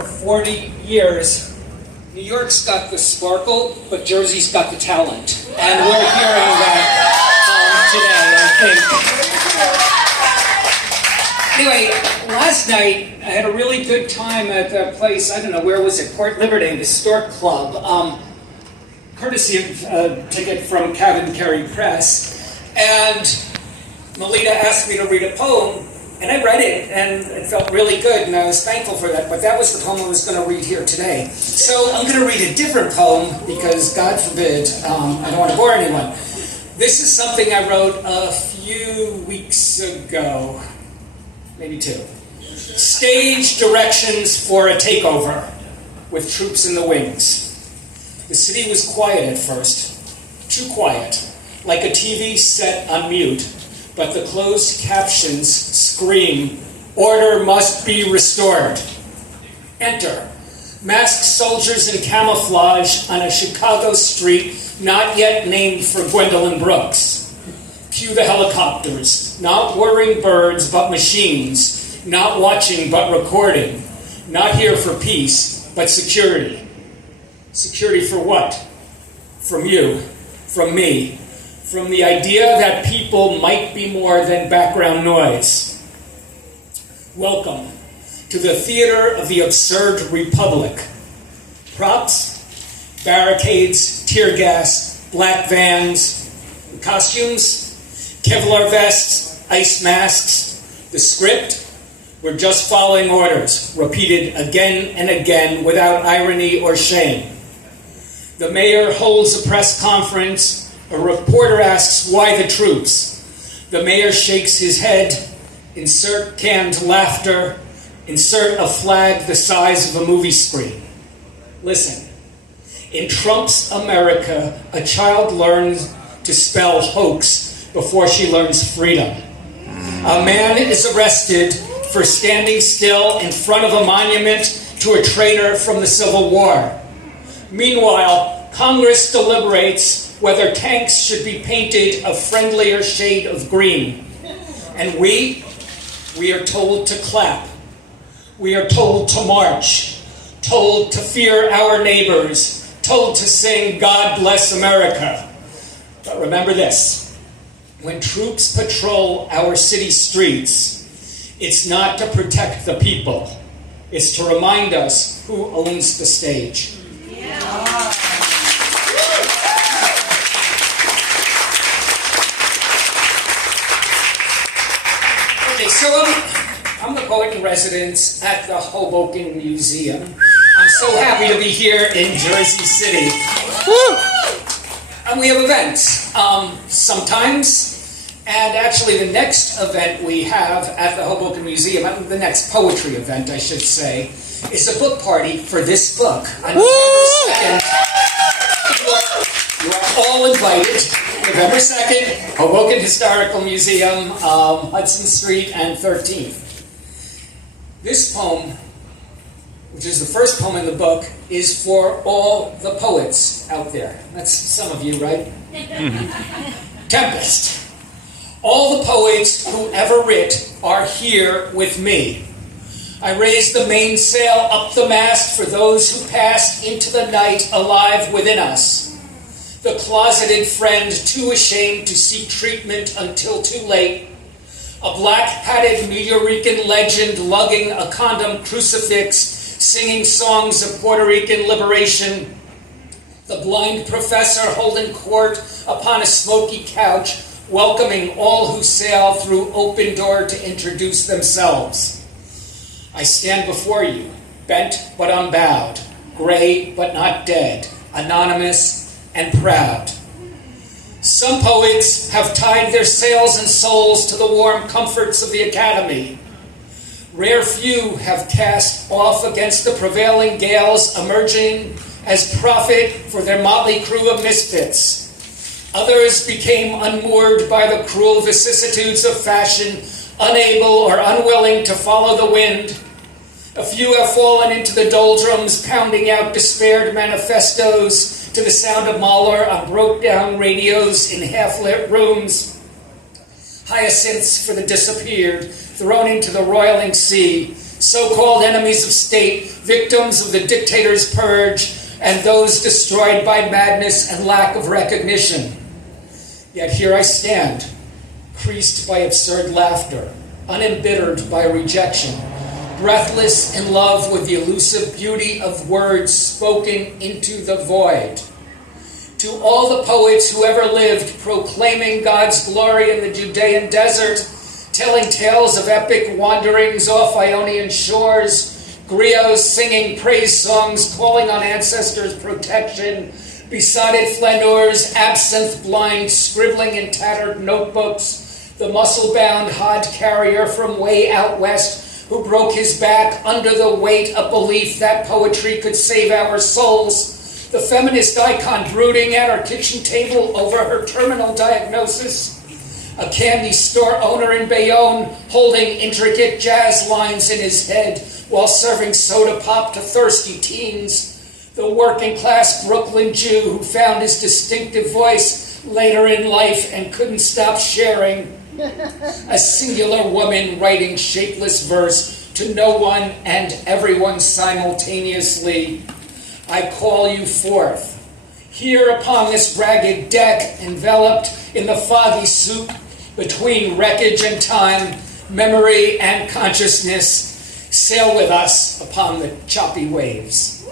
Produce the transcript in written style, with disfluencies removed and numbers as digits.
for 40 years, New York's got the sparkle, but Jersey's got the talent. And we're hearing that today, I think. Anyway, last night I had a really good time at the place, I don't know, where was it? Port Liberty, the Stork Club. Courtesy of a ticket from CavanKerry Press. And Melita asked me to read a poem, and I read it, and it felt really good, and I was thankful for that, but that was the poem I was going to read here today. So I'm going to read a different poem, because God forbid, I don't want to bore anyone. This is something I wrote a few weeks ago, maybe 2. Stage directions for a takeover, with troops in the wings. The city was quiet at first, too quiet, like a TV set on mute, but the closed captions scream, "Order must be restored." Enter. Masked soldiers in camouflage on a Chicago street not yet named for Gwendolyn Brooks. Cue the helicopters, not whirring birds but machines, not watching but recording, not here for peace but security. Security for what? From you, from me, from the idea that people might be more than background noise. Welcome to the theater of the absurd republic. Props, barricades, tear gas, black vans, costumes, Kevlar vests, ice masks. The script, we're just following orders, repeated again and again without irony or shame. The mayor holds a press conference. A reporter asks, why the troops? The mayor shakes his head. Insert canned laughter. Insert a flag the size of a movie screen. Listen. In Trump's America, a child learns to spell hoax before she learns freedom. A man is arrested for standing still in front of a monument to a traitor from the Civil War. Meanwhile, Congress deliberates whether tanks should be painted a friendlier shade of green. And we are told to clap. We are told to march, told to fear our neighbors, told to sing God Bless America. But remember this, when troops patrol our city streets, it's not to protect the people, it's to remind us who owns the stage. Yeah. So I'm the poet in residence at the Hoboken Museum. I'm so happy to be here in Jersey City. And we have events sometimes. And actually the next event we have at the Hoboken Museum, the next poetry event I should say, is a book party for this book. On November 2nd, you are all invited. November 2nd, Hoboken Historical Museum, Hudson Street and 13th. This poem, which is the first poem in the book, is for all the poets out there. That's some of you, right? Tempest. All the poets who ever writ are here with me. I raised the mainsail up the mast for those who passed into the night alive within us. The closeted friend too ashamed to seek treatment until too late. A black-hatted New Rican legend lugging a condom crucifix, singing songs of Puerto Rican liberation. The blind professor holding court upon a smoky couch, welcoming all who sail through open door to introduce themselves. I stand before you, bent but unbowed, gray but not dead, anonymous and proud. Some poets have tied their sails and souls to the warm comforts of the academy. Rare few have cast off against the prevailing gales, emerging as prophet for their motley crew of misfits. Others became unmoored by the cruel vicissitudes of fashion, unable or unwilling to follow the wind. A few have fallen into the doldrums, pounding out despaired manifestos to the sound of Mahler on broke-down radios in half-lit rooms. Hyacinths for the disappeared, thrown into the roiling sea, so-called enemies of state, victims of the dictator's purge, and those destroyed by madness and lack of recognition. Yet here I stand, creased by absurd laughter, unembittered by rejection, breathless in love with the elusive beauty of words spoken into the void. To all the poets who ever lived, proclaiming God's glory in the Judean desert, telling tales of epic wanderings off Ionian shores, griots singing praise songs, calling on ancestors' protection, besotted flaneurs, absinthe-blind, scribbling in tattered notebooks, the muscle-bound hod carrier from way out west who broke his back under the weight of belief that poetry could save our souls, the feminist icon brooding at her kitchen table over her terminal diagnosis, a candy store owner in Bayonne holding intricate jazz lines in his head while serving soda pop to thirsty teens, the working-class Brooklyn Jew who found his distinctive voice later in life and couldn't stop sharing, a singular woman writing shapeless verse to no one and everyone simultaneously. I call you forth. Here upon this ragged deck, enveloped in the foggy soup between wreckage and time, memory and consciousness, sail with us upon the choppy waves.